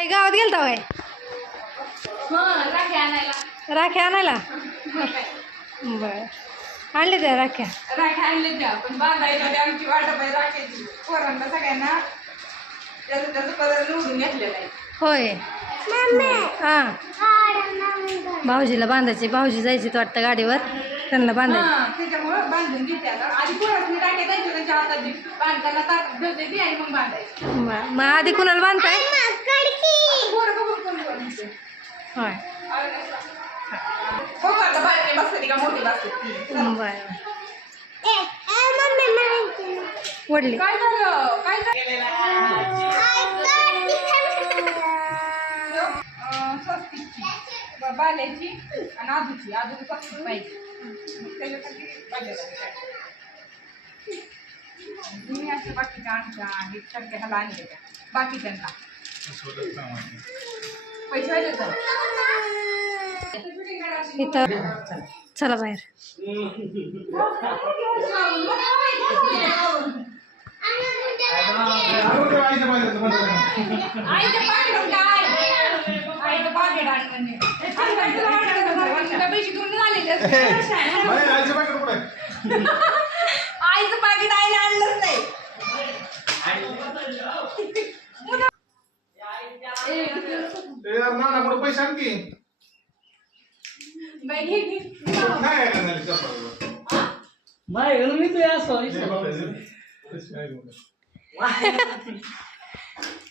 आई गावात गेलता काय राखी आणायला. राख्या आणायला? बर. आणले त्या राख्या? राखी आणले त्या पण बांधायला आमची वाटप आहे राखायची पोरांना सगळ्यांना त्याचं त्याचं निवडून घेतलेला आहे. होय. हा. भाऊजीला बांधायचे भाऊजी जायचे वाटतं गाडीवर. त्यांना बांधायचे. हा, त्याच्यामुळं बांधून घेते आता. आधी द्यायचे त्यांच्या हातात बी. बांधताना आणि मग बांधायची. बर मग आधी कुणाला बांधताय? पोरं बघून कोण बांधते. होय. बघू आता बारकी बसते का मोठी बसते बर वडली. काय झालं? काय झालं? अं, स्वस्तिकची. ब- बाल्याची आणि आजूची. आजूची स्वस्तिक पाहिजे. मग त्याच्यासाठी मी असे बाकीच्या आणच्या आणि सारख्या ह्याला आणले त्या बाकीच्यांना पैसे तर इथं चला बाहेर आईचं पाकिट आण म्हणजे तुला वाटतं आईचं पाकिट आईने आणलंच नाही पैसे आणखी काय नाही मी तुझ्या असं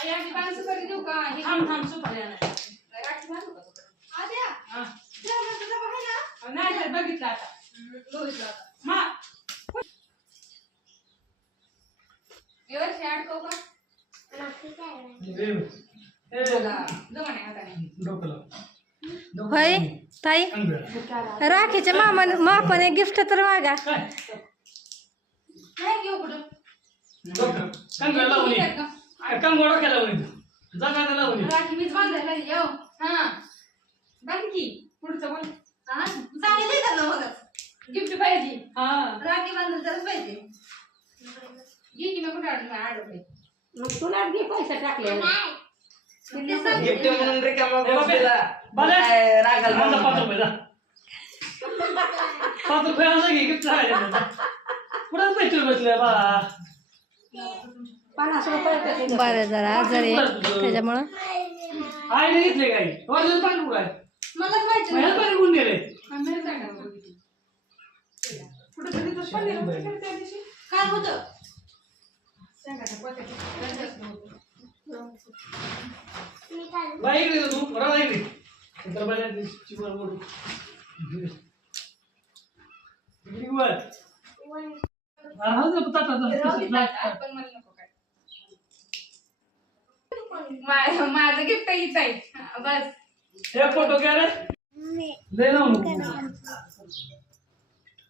आई आधी पान सुपारी देऊ का? हे थांब थांब सुपारी आणायला. राखी बांधू का तुला? आद्या, हा. जेव्हा म्हणतो तेव्हा आहे ना? नाही तर बघितलं आता. बघितलं आता. मा. हे वर्षी अडकव का? ए, ए, बघा दोघांनी हाताने. डोकं लाव. होय ताई? अंगठ्या. राखीच्या मामाने मापाने गिफ्ट तर मागा. घेऊ कुठं. डोकं. कंगव्या लावून ये. आ, कंगवा डोक्याला लावून ये. जगाला लावून ये. राखी मीच बांधायला लागली, हो हा बांध की पुढचं बोल हा? सांगितलंय त्यांना मगच. गिफ्ट पाहिजे हा राखी बांधून तरच पाहिजे. घे की मी कुठे अडकलं अडकले ते सांग. गिफ्ट म्हणून रिकामा दिला. काय रागाला म्हणून. पाच रुपये जा. पाच रुपये आणलं की गिफ्ट सांगायचं कुठं पैसे बसले बा बरं जरा आजारी आहे. त्याच्यामुळं? आईने घेतले पाणी कुठं आहे मलाच माहिती नाही. महिन्यात पाणी कोण गेले आम्ही जाणार कुठं तरी तर पडलेलं होतं. मा- माझं गिफ्ट हीच आहे हा, बस हे फोटो घ्या रे ले ना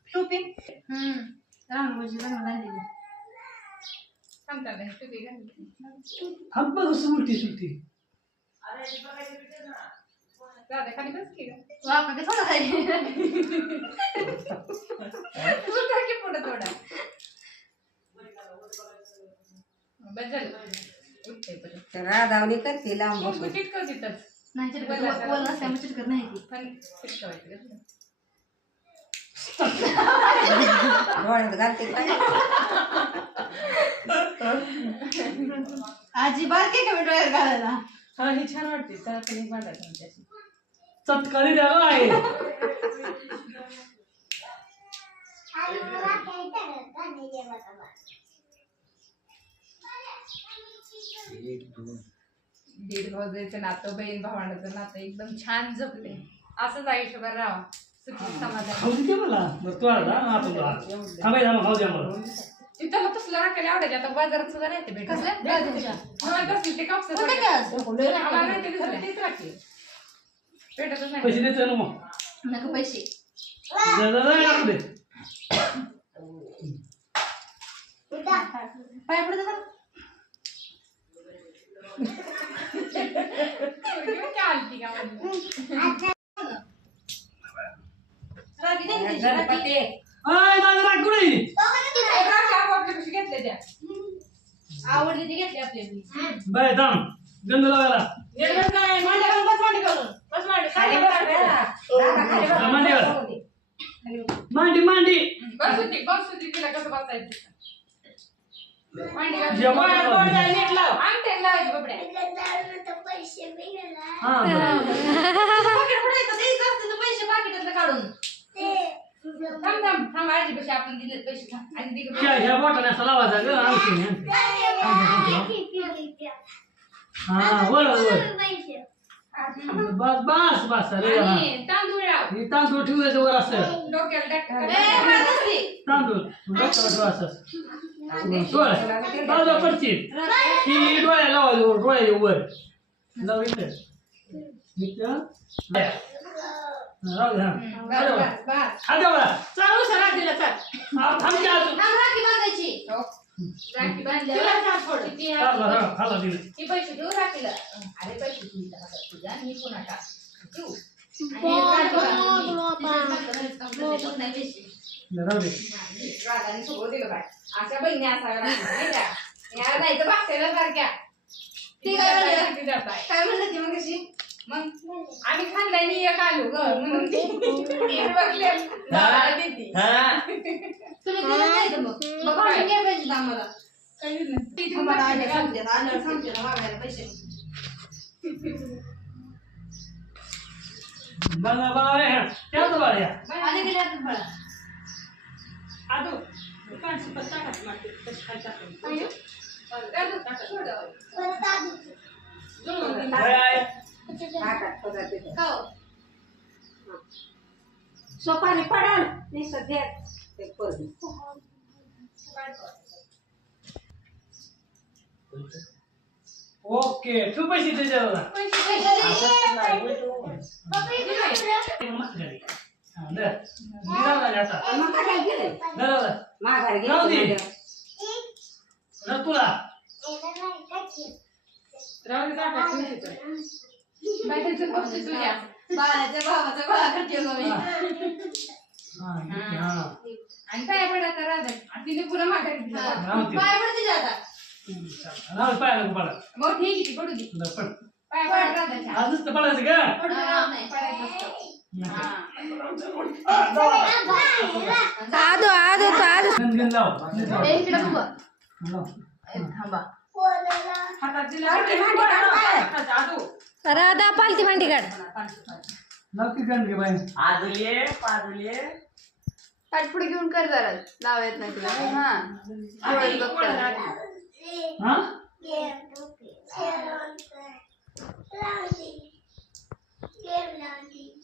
टोपी हम्म. रामगोजी बनवून आणलेली. थांबता नाही, टोपी घालली. हम बघ सुलटी सुलटी दादा खाली बस की गं. तू आपण ते थोडं खाली. तू जा की पुढं थोडा. बस झालं. राधावणी करते लांब बसून. नाही चिटकत. असल्यामुळे नाही ती. डोळ्यात घालते काय? आजी बारके का मी डोळ्यात घालायला हा ही छान वाटते एक बांधायचं आमच्याशी. चटकारी द्यावा आहे दीड नातं बहीण भावंडाचं नातं एकदम छान जपले असंच आयुष्यभर राहा. सुखी समाधान. खाऊ दे मला. बरं तू आला ना आपण थांबायला खाऊ द्या मला तिथं मग तसलं राखायला आवडायचे आता बाजारात सुद्धा नाही ते भेटत. कसल्या गाद्यांच्या? मला तसली ते कापसाचं कुठे राखायचे. काय आज? आम्हाला नाही ते दिसलं, तेच राखले. भेटतच नाही. पैसे देतो ना मग? नको पैसे. जा- जा- जा टाकू दे. पाय पडत आवडली ती घेतली आपली बाय थांब. गंध लावायला. मांडी मांडी. बस होती बस होती तिला कसं बसायचं? जेवण बनवायचं. अंगठ्याला लावायची बाबड्या. हा बरं. पाकीट कुठे येतं? द्यायचं असतं तर पैसे पाकिटातलं काढून थांब थांब थांब आजीपाशी आपण दिले पैसे थांब आजी दिले ह्या ह्या बोटाने असं लावायचा ग आणखी हा वर वर बस बस बस अरे. आणि तांदूळ लाव हे तांदूळ ठेवू द्यायचं वर असं डोक्याला टाक. तांदूळ डोक्यावर ठेवा असं पडशील ही डोळ्या लावायचं वर वर लाव. हा, राहू दे, हा. द्या बरं. चालू सरा दिला चल हा, अजून. राखी बांधायची राखी हा, हा, खाला दिलं. ती पैसे देऊ राखीला अरे पैसे तुझ्या मी पुन्हा टाक देऊ. राहू दे. रागाने सगळं दिलं बाय अशा बहिणी असाव्या नाही का या नाही तर बागतेला सारख्या ती काय म्हणली? काय म्हणलं ती मग कशी मग आम्ही खानदानी एक आलो ग म्हणून ती देती. दिलं नाही तर मग मग पाहिजे आम्हाला काहीच नाही. ती देऊन आम्हाला टाकली आल्या? सांगते आल्यावर सांगते ना पैसे बघा, बघा, रे, हा. बघा, या. आले गेले आता फळा आदू, पाचशे पत्ता टाक मागे. कशी काय टाकायची? आदू, थोडं. जुळवून दे. होय, आहे. टाका, बघा तिथं. का हो? सोपारी पडल नाही सध्या ते पडलं. ओके तू पैसे. पैसे मग काय दे. माघारी गेली जाऊ दे. तुला बक्षीस तुझ्या. बाळाच्या भावाचा गोळा करते गं मी. आणि काय पडायचं राहू दे. आणि तिने पुन्हा माघारी दिलं. हा. पाय पडते जे आता पडा. भाऊ ठीक आहे ती पडू दे पड. पाय पड. आजच तर पडायचं का पडू दे, राहू नाही. पडायचं. हा. बाहेर. हाताचं आदू. राधा पालती मांडी काढ. आदुले पादुले. ताटपुडी घेऊन कर जरा. लाव येत नाही तुला. हा. आणि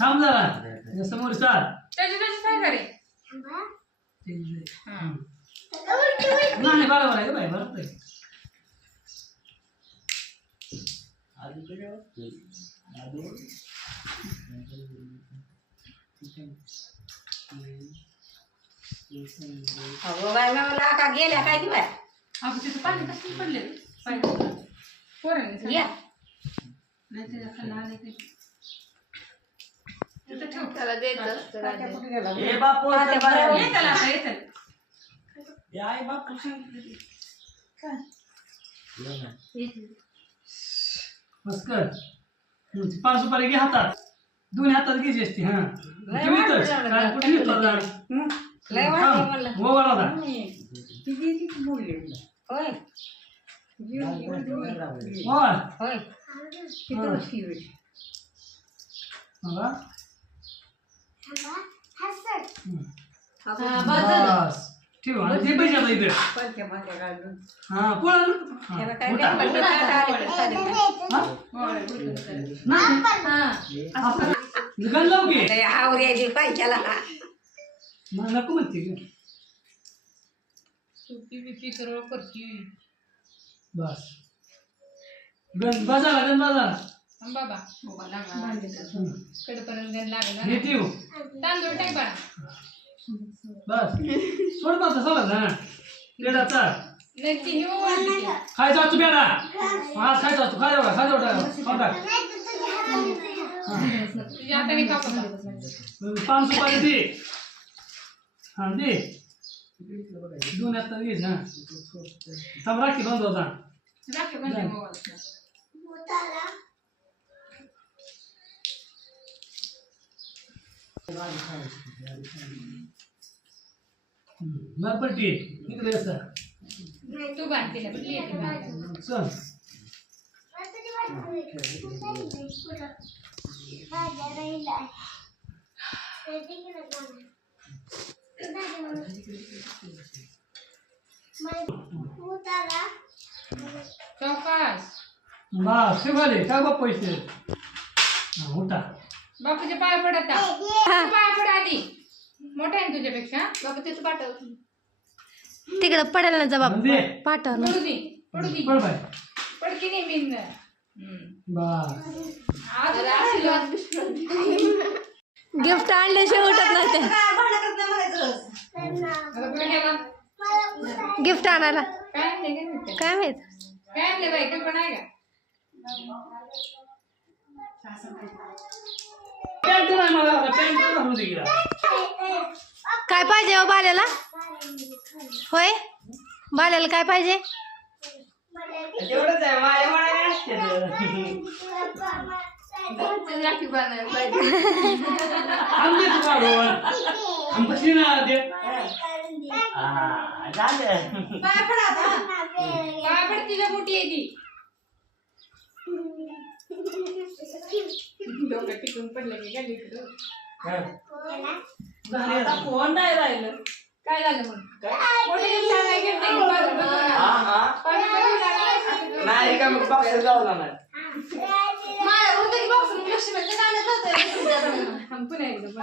थांब जरा या समोर चाल. त्याची त्याची काय करे नाही बरोबर आहे बाई बरोबर आहे अगो का गेल्या काय की बाय आपण तिथं पाणी कसं पडले पाय पोरांनी या. नाही त्याच्या खाली आले ते. तिथं ठेव. त्याला देत असतं राजा. कुठे गेला? ए बापू ते बरं. ये त्याला आता, ये त्याला. ए आई बापू सांगितलं बस कर ती पाच सुपारी घे हातात दोन्ही हातात घ्यायची असते हा लय. काय कुठे? हं? लय मला. होय होय किती? बघा हा, बस झालं. बस ठेव आणि ते पैसे आता इकडे पंच्या मागे घालून. हा पोळा त्याला काय मोठा. नाही पडलं, ताट आले तर चालेल. नाही हा. असं गण लाव की लय आवऱ्याची पाहिजेला मग नको म्हणते ग. सुट्टी बिट्टी सर्व करती बस गण गण बाबा. बाबा लागला कडपर्यंत लागला. हे ठेव तांदूळ टाक बाळा. बस. सोड ना पेडा चाल नाही ती हिव वाढली ती. खायचा असतो पेडा आज खायचा असतो. खाय एवढा खाय एवढा. खाऊ टाक. तुझ्या हाताने का बघा पाच रुपये दे. हा दे. दोन आता घे ना थांब राखी बंद होता राखे म्हणजे मोबाईल मरपट्टी इकडे असं तू बांधते ना कुठली येते बांधायला? चल चौकास बस शिवाले काय बाप पैसे हा, बापूच्या पाया पडत पाया पड आधी मोठा आहे ना तुझ्यापेक्षा बापू तिथं पाठव तिकडं पडेल ना जबाब पाठव ना पडू दे पडू दे पड बाय पडकी नाही. बस आशीर्वाद गिफ्ट आणल्याशिवाय उठत नाही ते काय भांडण करत नाही म्हणायचं. आता कुठे गेला गिफ्ट आणायला काय आणले काय माहिती? काय माहीत काय आणले बाई कल्पना आहे का काय पाहिजे हो बाल्याला होय बाल्याला काय पाहिजे मोठी आहे ती डोकं टिकून पडलं की गाली फोन नाही राहिलं काय झालं मग हा. हा. नाही का मग बॉक्स लावला नाही माझ्या होतं की box मग लक्ष्मीचं गाणं नव्हतं. थांब, पुन्हा एकदा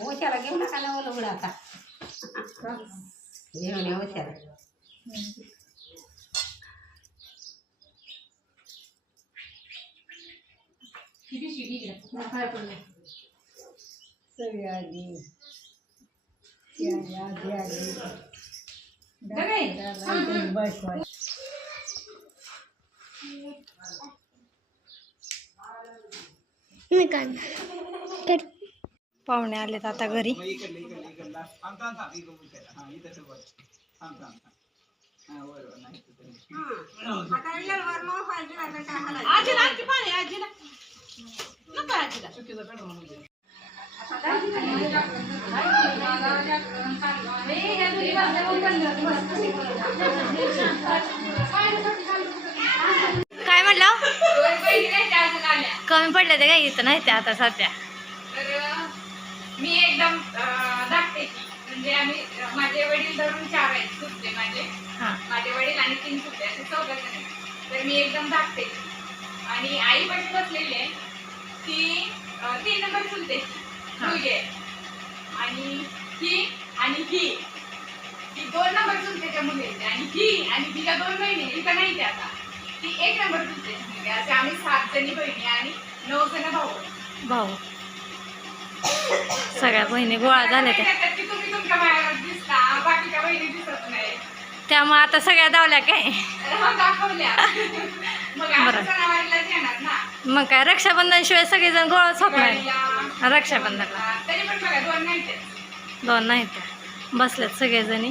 ओशाला घेऊ नका ना ओलं उघडं आता घेऊन या ओशाला ती पिशवी घे इकडं. मला काय पडलं? सगळी आली ती आली, आजी आली. काय? दादा, बस बस. पाहुणे आलेत आता घरी इकडले काय म्हटलं म्हणलं? कमी पडले ते काय इथं नाही ते आता सध्या. मी एकदम दाखते म्हणजे आम्ही माझे वडील धरून चार आहेत सुटले माझे हा. माझे वडील आणि तीन सुटले असे चौघ जण आहेत. तर मी एकदम दाखते आणि आई पण बसलेली आहे. ती तीन नंबर चुलतेची मुलगी आहे. आणि ही आणि ही. ही दोन नंबर चुलतेच्या मुली आणि ही आणि तिला दोन महिने इथं नाही ते आता. ती एक नंबर. असे आम्ही सात जणी बहिणी आणि नऊ जण भाऊ. भाऊ. सगळ्या बहिणी गोळा झाल्या त्या. त्याच्यात की तुम्ही तुमच्या मायावर दिसता. बाकीच्या बहिणी दिसत नाही. त्यामुळे आता सगळ्या दावल्या काय? हा, दाखवल्या. मग बरं. मग काय रक्षाबंधन शिवाय सगळेजण गोळाच होत नाही बघा दोन नाही ते. दोन नाही त्या बसल्यात सगळेजणी.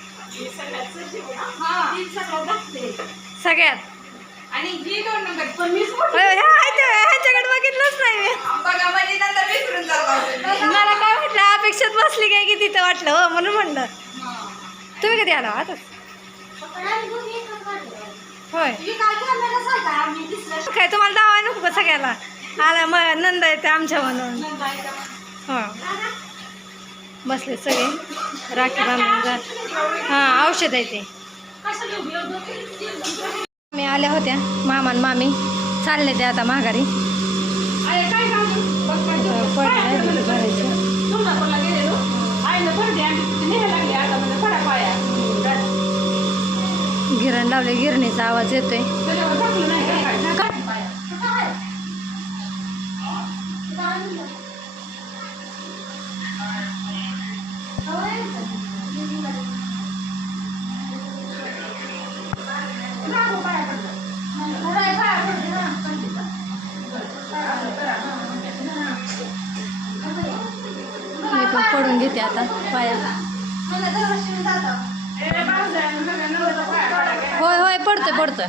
सगळ्यात. आणि ही दोन नंबर पण ह्याच्याकडे बघितलंच नाही. बघा म्हणजे नंतर विसरून चालला मला काय वाटलं अपेक्षेत बसली काय की तिथं वाटलं हो म्हणून म्हणलं. तुम्ही कधी आला आता होय. काय तुम्हाला दावा नको का सगळ्याला. आला मग नंद येते आमच्या म्हणून. हो. बसले सगळे. राखी बांधून जा. हां औषध आहे ते. मी आल्या होत्या मामा आणि मामी. चालले ते आता माघारी. गिरण लावले गिरणीचा आवाज येतोय. मी काढून घेते आता पाया होय होय पडतोय पडतोय.